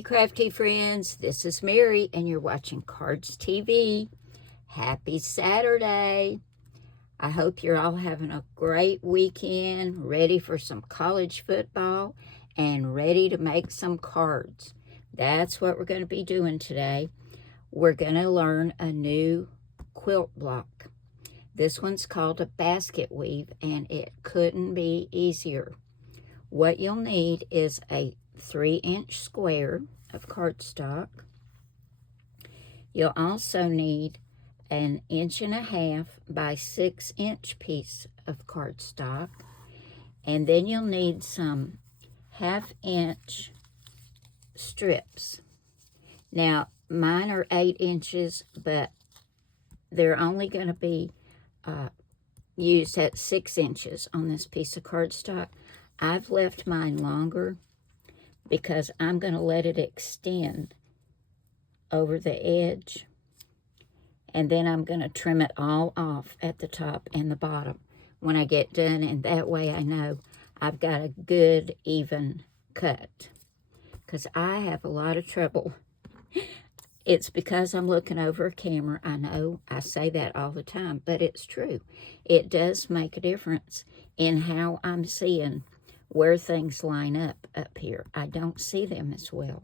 Hey crafty friends, this is Mary and you're watching Cardz TV. Happy Saturday. I hope you're all having a great weekend, ready for some college football and ready to make some cards. That's what we're going to be doing today. We're going to learn a new quilt block. This one's called a basket weave and it couldn't be easier. What you'll need is a 3-inch square of cardstock. You'll also need an 1.5 by 6-inch piece of cardstock, and then you'll need some 1/2-inch strips. Now mine are 8 inches, but they're only going to be used at 6 inches on this piece of cardstock. I've left mine longer because I'm going to let it extend over the edge, and then I'm going to trim it all off at the top and the bottom when I get done, and that way I know I've got a good even cut, because I have a lot of trouble. It's because I'm looking over a camera. I know I say that all the time, but it's true. It does make a difference in how I'm seeing where things line up here. I don't see them as well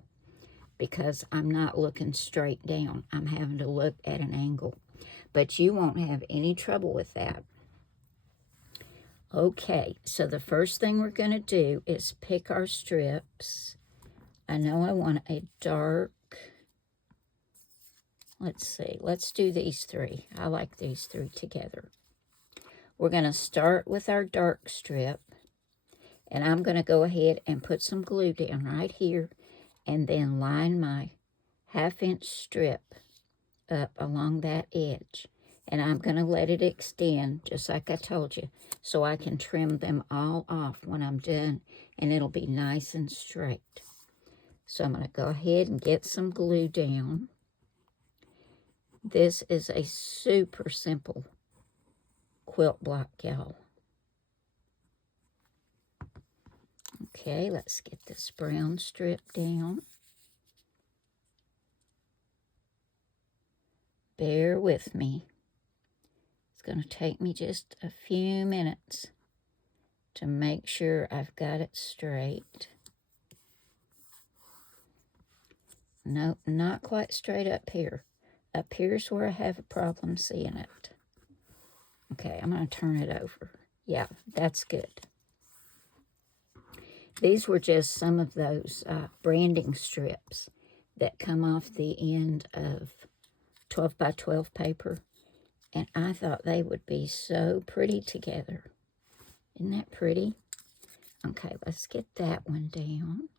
because I'm not looking straight down. I'm having to look at an angle. But you won't have any trouble with that. Okay, so the first thing we're going to do is pick our strips. I know I want a dark, let's see, let's do these 3. I like these 3 together. We're going to start with our dark strip. And I'm going to go ahead and put some glue down right here and then line my 1/2-inch strip up along that edge. And I'm going to let it extend just like I told you so I can trim them all off when I'm done and it'll be nice and straight. So I'm going to go ahead and get some glue down. This is a super simple quilt block, y'all. Okay, let's get this brown strip down. Bear with me. It's going to take me just a few minutes to make sure I've got it straight. Nope, not quite straight up here. Up here's where I have a problem seeing it. Okay, I'm going to turn it over. Yeah, that's good. These were just some of those branding strips that come off the end of 12 by 12 paper. And I thought they would be so pretty together. Isn't that pretty? Okay, let's get that one down.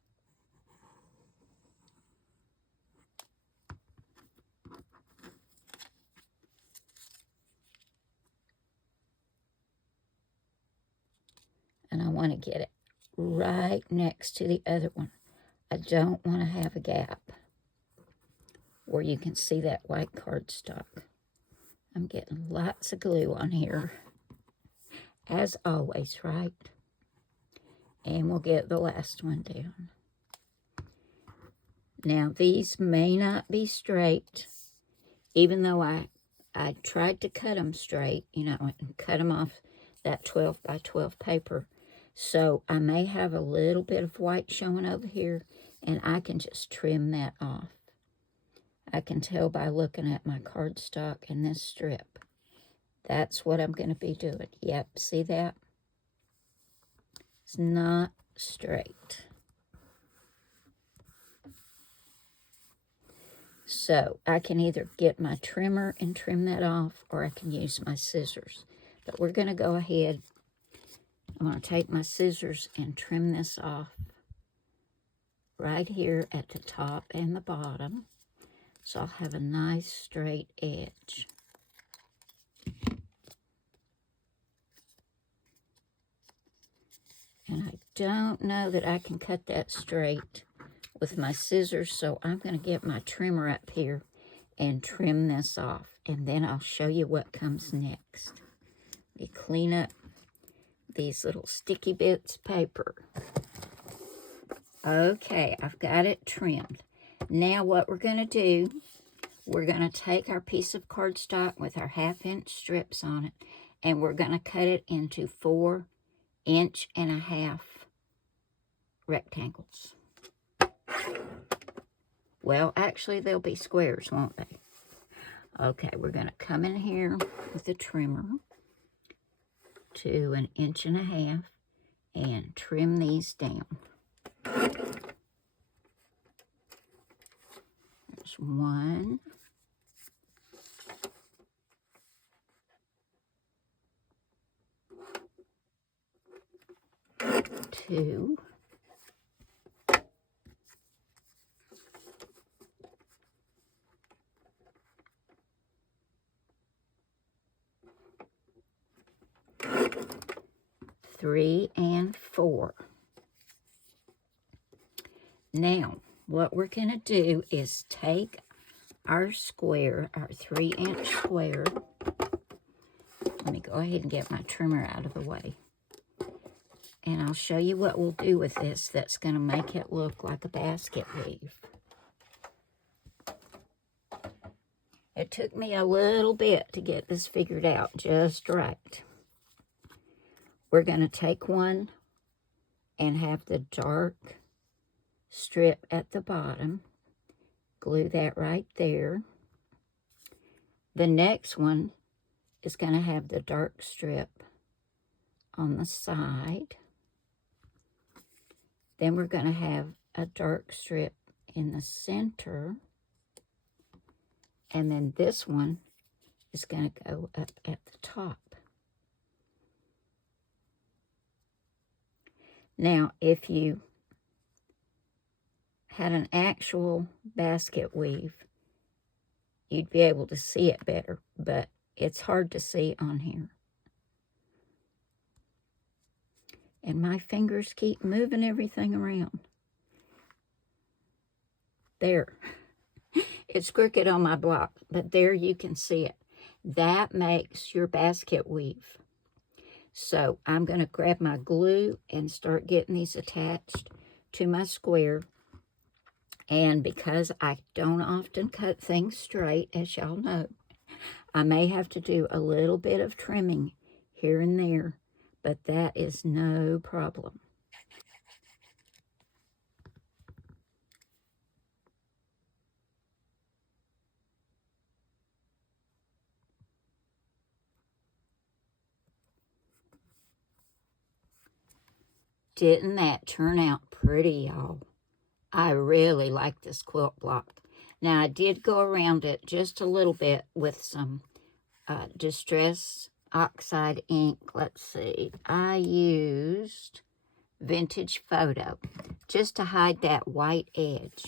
And I want to get it right next to the other one. I don't want to have a gap where you can see that white cardstock. I'm getting lots of glue on here, as always, right? And we'll get the last one down. Now, these may not be straight, even though I tried to cut them straight, you know, and cut them off that 12 by 12 paper. So I may have a little bit of white showing over here, and I can just trim that off. I can tell by looking at my cardstock and this strip. That's what I'm going to be doing. Yep, see that? It's not straight. So I can either get my trimmer and trim that off, or I can use my scissors. But we're going to go ahead. I'm going to take my scissors and trim this off right here at the top and the bottom. So I'll have a nice straight edge. And I don't know that I can cut that straight with my scissors, so I'm going to get my trimmer up here and trim this off. And then I'll show you what comes next. We clean up these little sticky bits of paper. Okay, I've got it trimmed. Now what we're going to do, we're going to take our piece of cardstock with our 1/2-inch strips on it, and we're going to cut it into 4 1.5-inch rectangles. Well, actually, they'll be squares, won't they? Okay, we're going to come in here with a trimmer to 1.5 inches and trim these down. There's 1. 2. 3 and 4. Now, what we're going to do is take our square, our 3-inch square. Let me go ahead and get my trimmer out of the way. And I'll show you what we'll do with this that's going to make it look like a basket weave. It took me a little bit to get this figured out just right. We're going to take one and have the dark strip at the bottom. Glue that right there. The next one is going to have the dark strip on the side. Then we're going to have a dark strip in the center. And then this one is going to go up at the top. Now, if you had an actual basket weave, you'd be able to see it better, but it's hard to see on here. And my fingers keep moving everything around. There. It's crooked on my block, but there you can see it. That makes your basket weave. So I'm going to grab my glue and start getting these attached to my square. And because I don't often cut things straight, as y'all know, I may have to do a little bit of trimming here and there, but that is no problem. Didn't that turn out pretty, y'all? I really like this quilt block. Now, I did go around it just a little bit with some Distress Oxide ink. Let's see. I used Vintage Photo just to hide that white edge.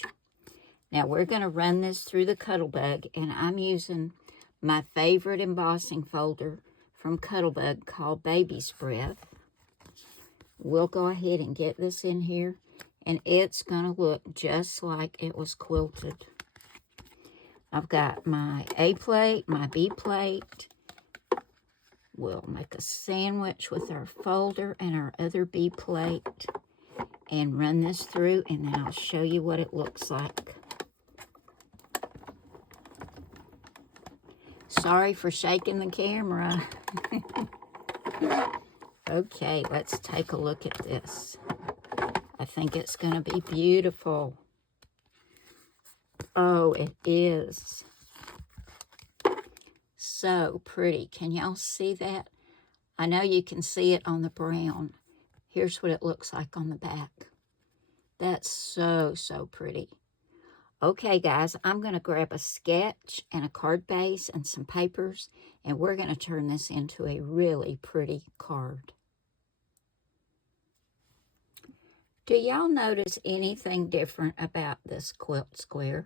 Now, we're going to run this through the Cuttlebug, and I'm using my favorite embossing folder from Cuttlebug called Baby's Breath. We'll go ahead and get this in here, and it's going to look just like it was quilted. I've got my A plate, my B plate. We'll make a sandwich with our folder and our other B plate and run this through, and then I'll show you what it looks like. Sorry for shaking the camera. Okay, let's take a look at this. I think it's going to be beautiful. Oh, it is. So pretty. Can y'all see that? I know you can see it on the brown. Here's what it looks like on the back. That's so, so pretty. Okay, guys, I'm going to grab a sketch and a card base and some papers, and we're going to turn this into a really pretty card. Do y'all notice anything different about this quilt square?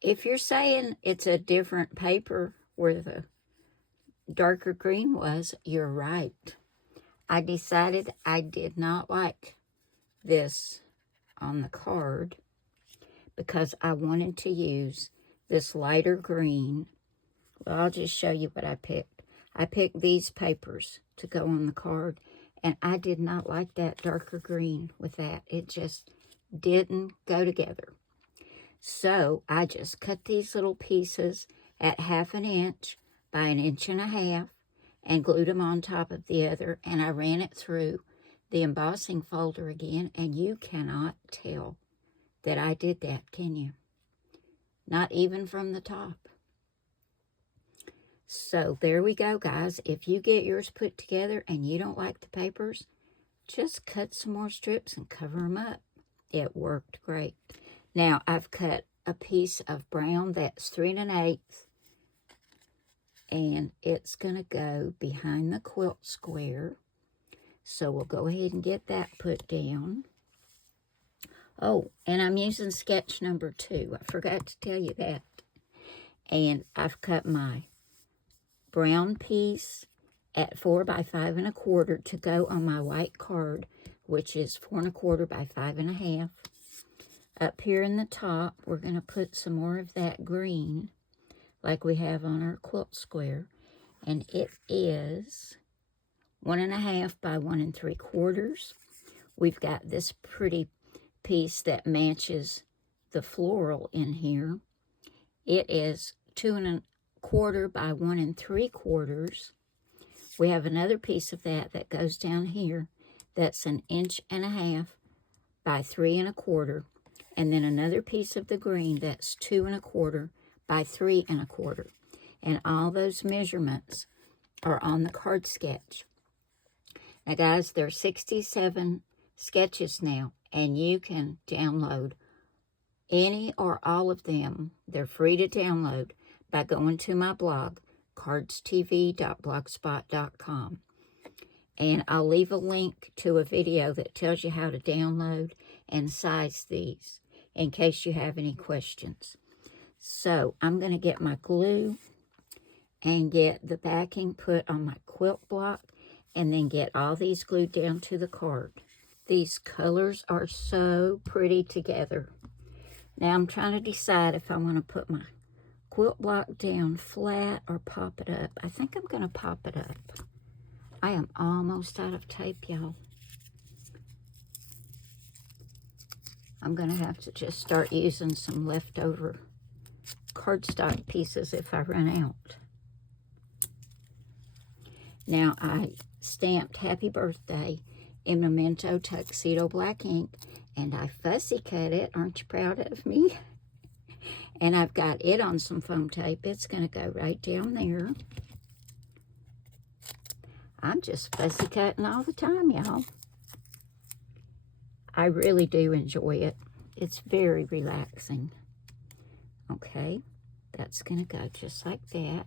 If you're saying it's a different paper where the darker green was, you're right. I decided I did not like this on the card because I wanted to use this lighter green. Well, I'll just show you what I picked. I picked these papers to go on the card, and I did not like that darker green with that. It just didn't go together. So I just cut these little pieces at 1/2 inch by 1.5 inches and glued them on top of the other, and I ran it through the embossing folder again, and you cannot tell that I did that, can you? Not even from the top. So there we go, guys. If you get yours put together and you don't like the papers, just cut some more strips and cover them up. It worked great. Now, I've cut a piece of brown that's 3 1/8, and it's going to go behind the quilt square. So we'll go ahead and get that put down. Oh, and I'm using sketch number 2. I forgot to tell you that. And I've cut my brown piece at 4 by 5 1/4 to go on my white card, which is 4 1/4 by 5 1/2. Up here in the top, we're going to put some more of that green like we have on our quilt square. And it is 1 1/2 by 1 3/4. We've got this pretty piece that matches the floral in here. It is 2 1/4 by 1 3/4. We have another piece of that goes down here. That's 1 1/2 by 3 1/4. And then another piece of the green that's 2 1/4 by 3 1/4. And all those measurements are on the card sketch. Now, guys, there are 67 sketches now, and you can download any or all of them. They're free to download by going to my blog, cardstv.blogspot.com. And I'll leave a link to a video that tells you how to download and size these in case you have any questions. So I'm going to get my glue and get the backing put on my quilt block, and then get all these glued down to the card. These colors are so pretty together. Now I'm trying to decide if I want to put my quilt block down flat or pop it up. I think I'm going to pop it up. I am almost out of tape, y'all. I'm going to have to just start using some leftover cardstock pieces if I run out. Now, I stamped Happy Birthday in Memento Tuxedo black ink, and I fussy cut it. Aren't you proud of me? And I've got it on some foam tape. It's going to go right down there. I'm just fussy cutting all the time, y'all. I really do enjoy it. It's very relaxing. Okay, that's going to go just like that.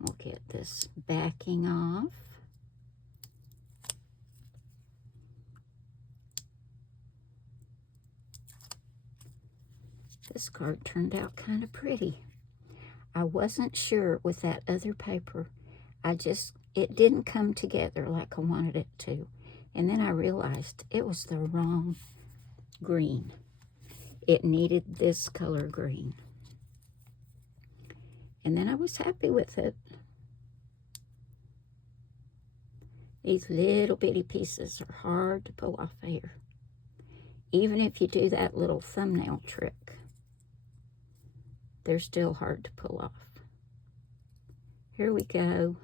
We'll get this backing off. This card turned out kind of pretty. I wasn't sure with that other paper. It didn't come together like I wanted it to. And then I realized it was the wrong green. It needed this color green. And then I was happy with it. These little bitty pieces are hard to pull off here. Even if you do that little thumbnail trick, they're still hard to pull off. Here we go.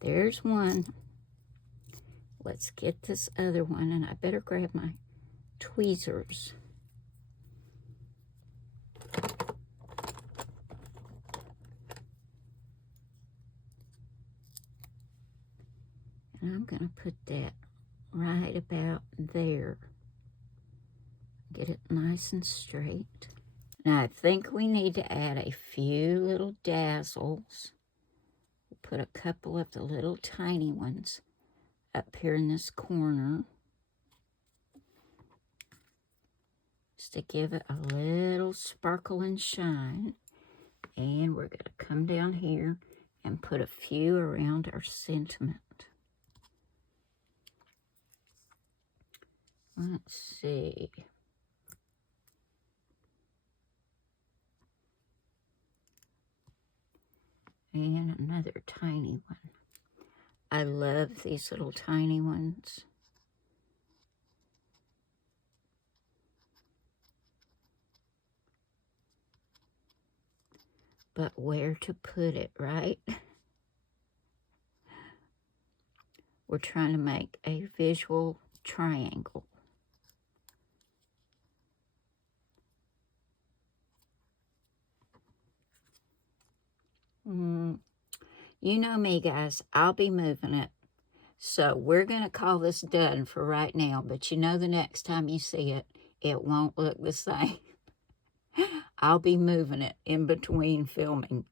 There's one. Let's get this other one, and I better grab my tweezers. And I'm going to put that right about there. Get it nice and straight. Now I think we need to add a few little dazzles. We'll put a couple of the little tiny ones up here in this corner, just to give it a little sparkle and shine. And we're going to come down here and put a few around our sentiment. Let's see. And another tiny one. I love these little tiny ones. But where to put it, right? We're trying to make a visual triangle. You know me, guys. I'll be moving it. So we're going to call this done for right now. But you know the next time you see it, it won't look the same. I'll be moving it in between filming.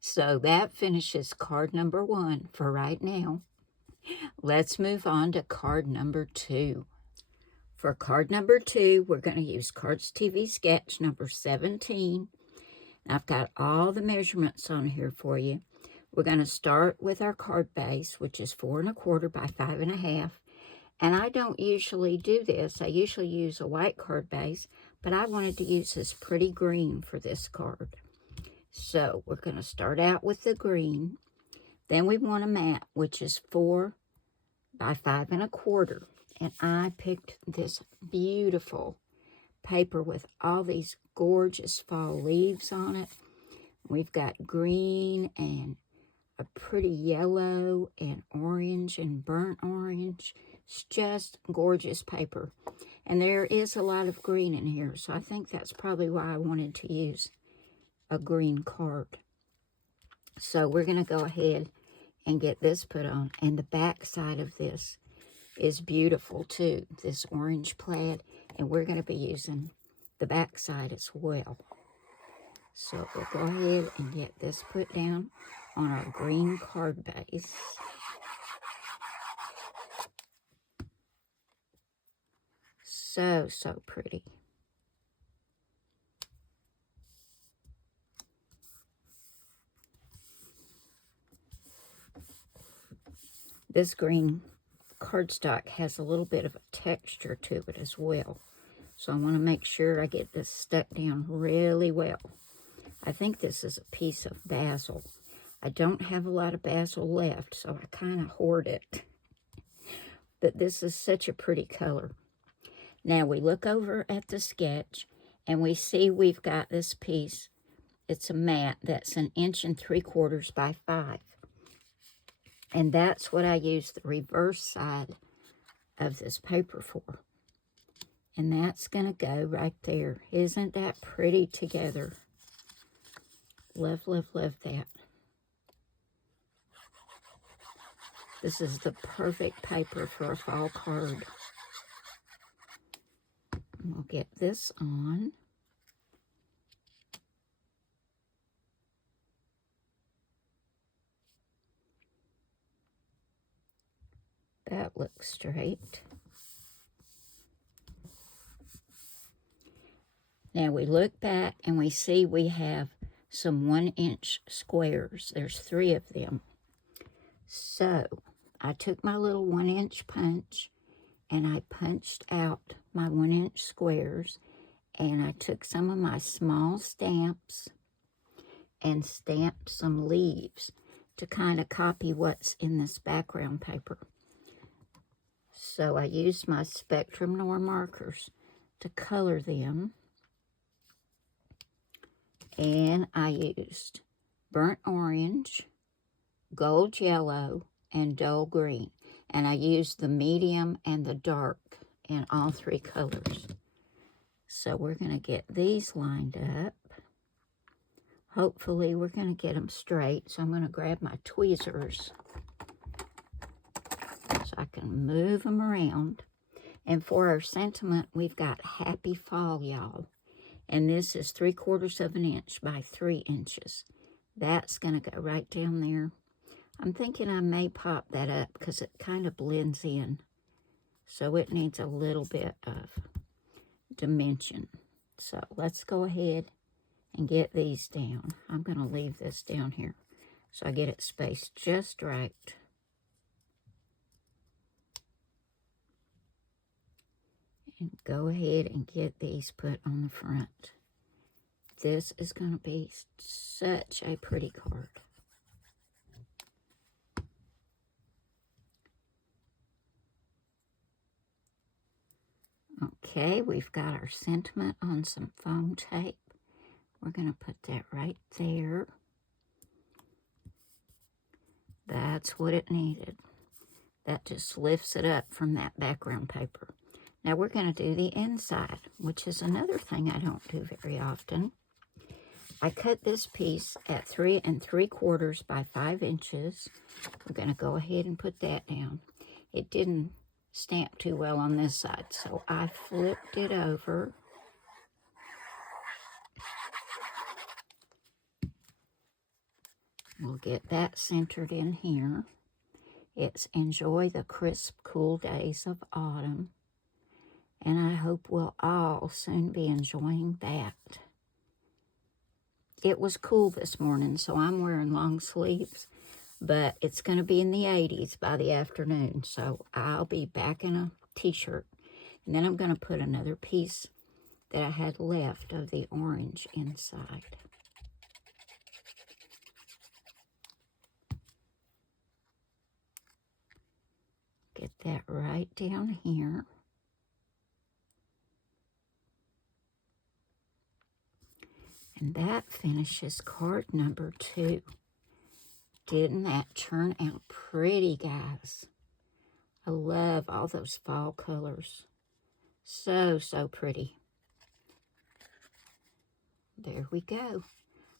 So that finishes card number 1 for right now. Let's move on to card number 2. For card number 2, we're going to use Cardz TV Sketch number 17. I've got all the measurements on here for you. We're going to start with our card base, which is 4 1/4 by 5 1/2. And I don't usually do this. I usually use a white card base, but I wanted to use this pretty green for this card. So we're going to start out with the green. Then we want a mat, which is 4 by 5 1/4. And I picked this beautiful paper with all these gorgeous fall leaves on it. We've got green and a pretty yellow and orange and burnt orange. It's just gorgeous paper. And there is a lot of green in here, so I think that's probably why I wanted to use a green card. So we're going to go ahead and get this put on. And the back side of this is beautiful too, this orange plaid. And we're going to be using the back side as well. So we'll go ahead and get this put down on our green card base. So, so pretty. This green cardstock has a little bit of a texture to it as well. So I want to make sure I get this stuck down really well. I think this is a piece of basil. I don't have a lot of basil left, so I kind of hoard it. But this is such a pretty color. Now we look over at the sketch and we see we've got this piece. It's a mat that's 1 3/4 inches by 5. And that's what I use the reverse side of this paper for. And that's going to go right there. Isn't that pretty together? Love, love, love that. This is the perfect paper for a fall card. We'll get this on. That looks straight. Now we look back and we see we have some 1-inch squares. There's 3 of them. So I took my little 1-inch punch and I punched out my 1-inch squares, and I took some of my small stamps and stamped some leaves to kind of copy what's in this background paper. So I used my Spectrum Noir markers to color them. And I used burnt orange, gold yellow, and dull green. And I used the medium and the dark in all 3 colors. So we're going to get these lined up. Hopefully we're going to get them straight. So I'm going to grab my tweezers so I can move them around. And for our sentiment, we've got Happy Fall, y'all. And this is 3/4 inch by 3 inches. That's going to go right down there. I'm thinking I may pop that up because it kind of blends in. So it needs a little bit of dimension. So let's go ahead and get these down. I'm going to leave this down here so I get it spaced just right. And go ahead and get these put on the front. This is going to be such a pretty card. Okay, we've got our sentiment on some foam tape. We're going to put that right there. That's what it needed. That just lifts it up from that background paper. Now we're going to do the inside, which is another thing I don't do very often. I cut this piece at 3 3/4 by 5 inches. We're going to go ahead and put that down. It didn't stamp too well on this side, so I flipped it over. We'll get that centered in here. It's enjoy the crisp, cool days of autumn. And I hope we'll all soon be enjoying that. It was cool this morning, so I'm wearing long sleeves. But it's going to be in the 80s by the afternoon, so I'll be back in a t-shirt. And then I'm going to put another piece that I had left of the orange inside. Get that right down here. And that finishes card number 2. Didn't that turn out pretty, guys? I love all those fall colors. So, so pretty. There we go.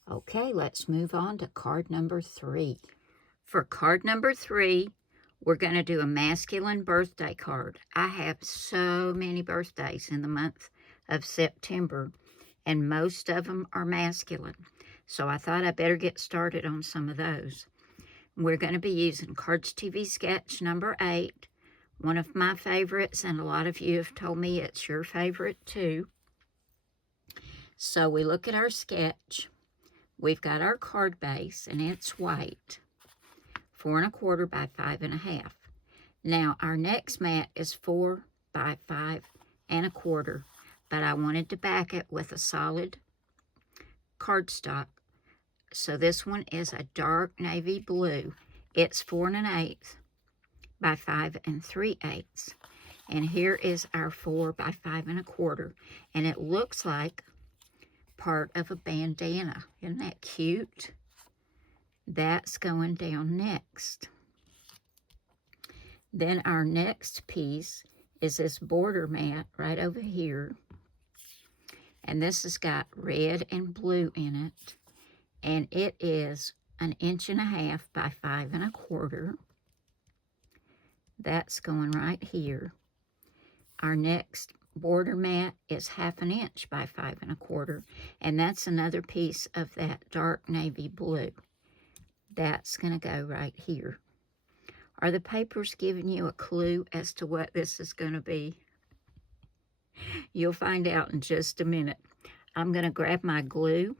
Okay, let's move on to card number 3. For card number 3, we're going to do a masculine birthday card. I have so many birthdays in the month of September, and most of them are masculine. So I thought I better get started on some of those. We're going to be using Cardz TV Sketch number 8, one of my favorites, and a lot of you have told me it's your favorite too. So we look at our sketch. We've got our card base, and it's white, 4 1/4 by 5 1/2. Now, our next mat is 4 by 5 1/4, but I wanted to back it with a solid cardstock. So this one is a dark navy blue. It's 4 1/8 by 5 3/8. And here is our 4 by 5 1/4. And it looks like part of a bandana. Isn't that cute? That's going down next. Then our next piece is this border mat right over here. And this has got red and blue in it. And it is 1 1/2 by 5 1/4. That's going right here. Our next border mat is 1/2 inch by 5 1/4. And that's another piece of that dark navy blue. That's going to go right here. Are the papers giving you a clue as to what this is going to be? You'll find out in just a minute. I'm going to grab my glue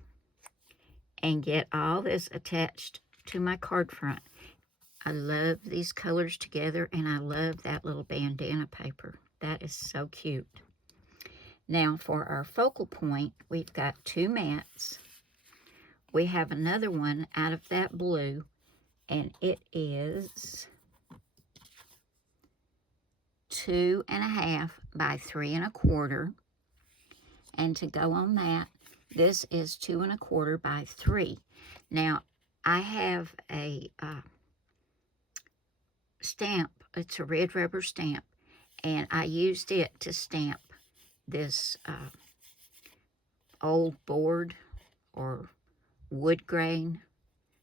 and get all this attached to my card front. I love these colors together, and I love that little bandana paper. That is so cute. Now for our focal point, we've got 2 mats. We have another one out of that blue, and it is 2 1/2 by 3 1/4. And to go on that, this is 2 1/4 by 3. Now, I have a stamp. It's a red rubber stamp, and I used it to stamp this old board or wood grain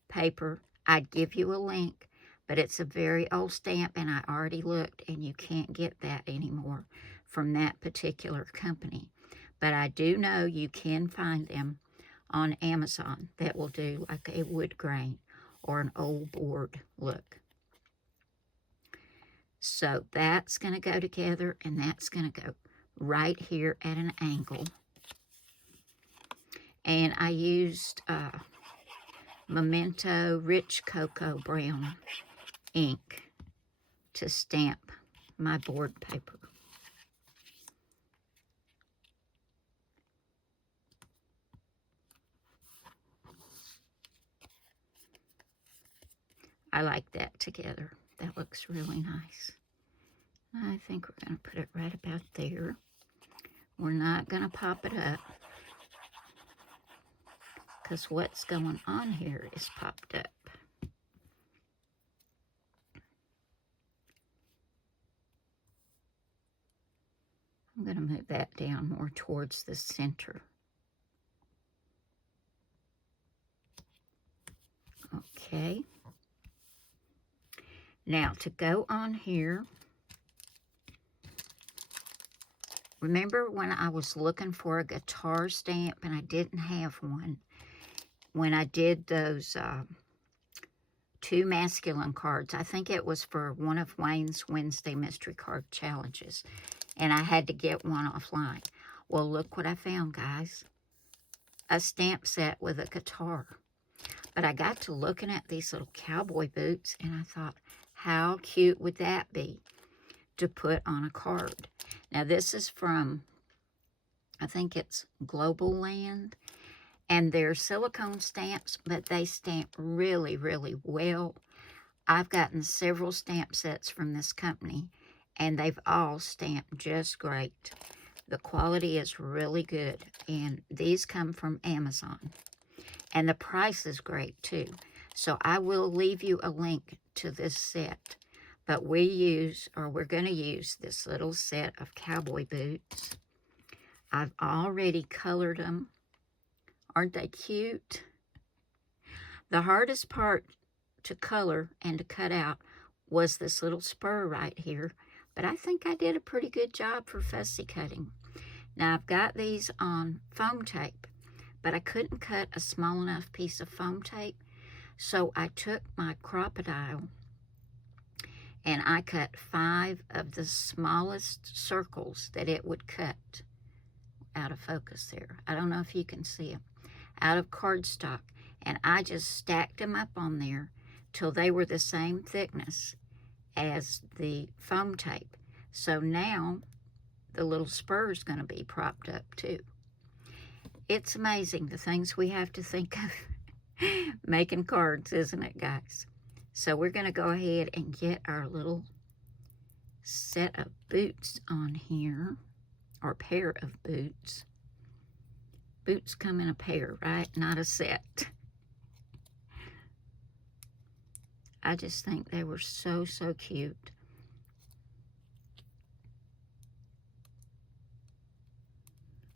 paper. I'd give you a link, but it's a very old stamp, and I already looked, and you can't get that anymore from that particular company. But I do know you can find them on Amazon that will do like a wood grain or an old board look. So that's going to go together, and that's going to go right here at an angle. And I used Memento Rich Cocoa Brown ink to stamp my board paper. I like that together. That looks really nice. I think we're going to put it right about there. We're not going to pop it up, because what's going on here is popped up. I'm going to move that down more towards the center. Okay. Now to go on here, remember when I was looking for a guitar stamp and I didn't have one? When I did those 2 masculine cards, I think it was for one of Wayne's Wednesday mystery card challenges, and I had to get one offline. Well, look what I found, guys. A stamp set with a guitar. But I got to looking at these little cowboy boots, and I thought, how cute would that be to put on a card? Now, this is from, I think it's Global Land, and they're silicone stamps, but they stamp really, really well. I've gotten several stamp sets from this company, and they've all stamped just great. The quality is really good, and these come from Amazon. And the price is great, too. So I will leave you a link to this set. But we're going to use this little set of cowboy boots. I've already colored them. Aren't they cute? The hardest part to color and to cut out was this little spur right here. But I think I did a pretty good job for fussy cutting. Now I've got these on foam tape, but I couldn't cut a small enough piece of foam tape. So I took my crocodile and I cut 5 of the smallest circles that it would cut. Out of focus there. I don't know if you can see them. Out of cardstock. And I just stacked them up on there till they were the same thickness as the foam tape. So now the little spur is going to be propped up too. It's amazing the things we have to think of making cards, isn't it, guys? So we're going to go ahead and get our little set of boots on here, or pair of boots. Boots come in a pair, right? Not a set. I just think they were so, so cute.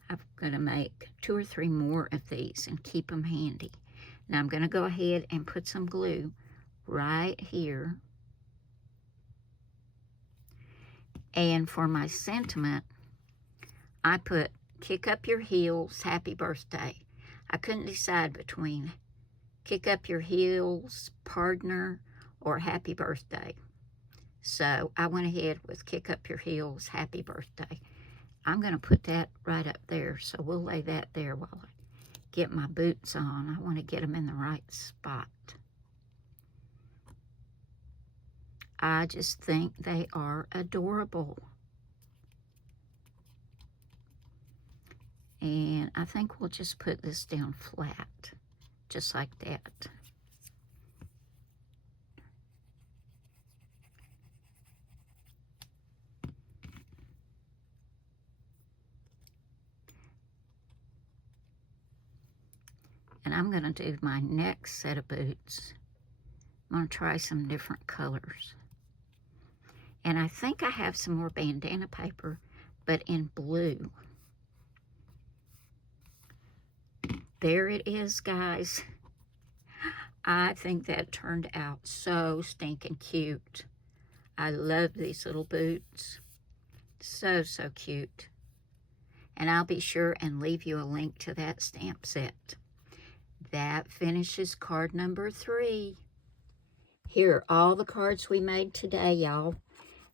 I'm going to make 2 or 3 more of these and keep them handy. Now I'm going to go ahead and put some glue right here. And for my sentiment, I put kick up your heels, happy birthday. I couldn't decide between kick up your heels, partner, or happy birthday. So I went ahead with kick up your heels, happy birthday. I'm going to put that right up there, so we'll lay that there while I get my boots on. I want to get them in the right spot. I just think they are adorable. And I think we'll just put this down flat, just like that. And I'm going to do my next set of boots. I'm going to try some different colors. And I think I have some more bandana paper, but in blue. There it is, guys. I think that turned out so stinking cute. I love these little boots. So, so cute. And I'll be sure and leave you a link to that stamp set. That finishes card number 3. Here are all the cards we made today, y'all.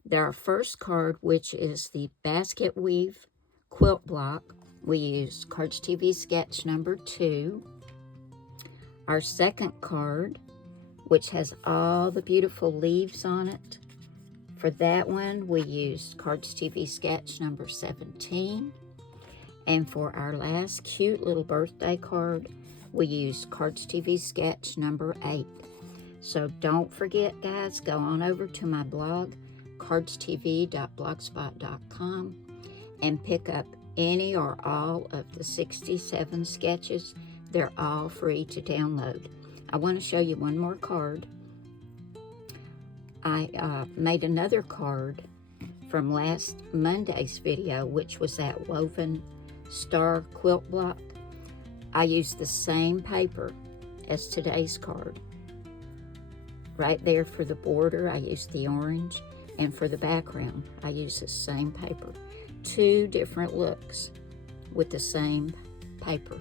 Our first card, which is the basket weave quilt block, we used Cardz TV Sketch number 2. Our second card, which has all the beautiful leaves on it, for that one we used Cardz TV Sketch number 17. And for our last cute little birthday card, we used Cardz TV Sketch number 8. So don't forget, guys, go on over to my blog, cardstv.blogspot.com, and pick up any or all of the 67 sketches. They're all free to download. I want to show you one more card. I made another card from last Monday's video, which was that woven Star Quilt block. I used the same paper as today's card. Right there for the border, I used the orange, and for the background, I used the same paper. Two different looks with the same paper.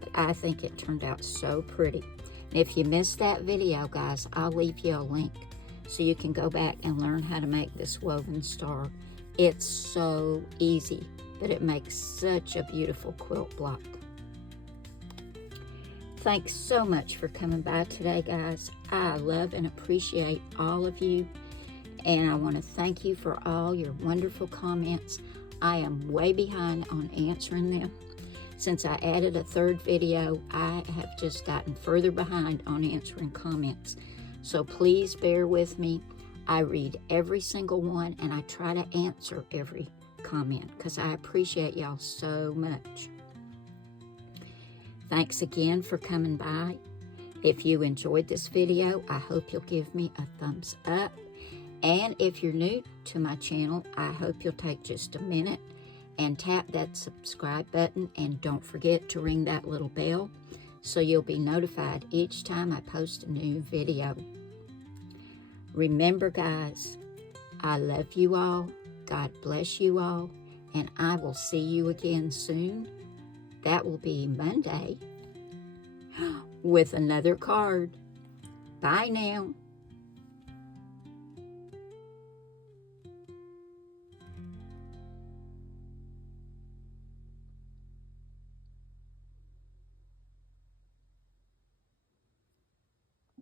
But I think it turned out so pretty. And if you missed that video, guys, I'll leave you a link so you can go back and learn how to make this woven star. It's so easy, but it makes such a beautiful quilt block. Thanks so much for coming by today, guys. I love and appreciate all of you, and I want to thank you for all your wonderful comments. I am way behind on answering them. Since I added a third video, I have just gotten further behind on answering comments. So please bear with me. I read every single one, and I try to answer every comment because I appreciate y'all so much. Thanks again for coming by. If you enjoyed this video, I hope you'll give me a thumbs up. And if you're new to my channel, I hope you'll take just a minute and tap that subscribe button, and don't forget to ring that little bell so you'll be notified each time I post a new video. Remember, guys, I love you all, God bless you all, and I will see you again soon. That will be Monday with another card. Bye now.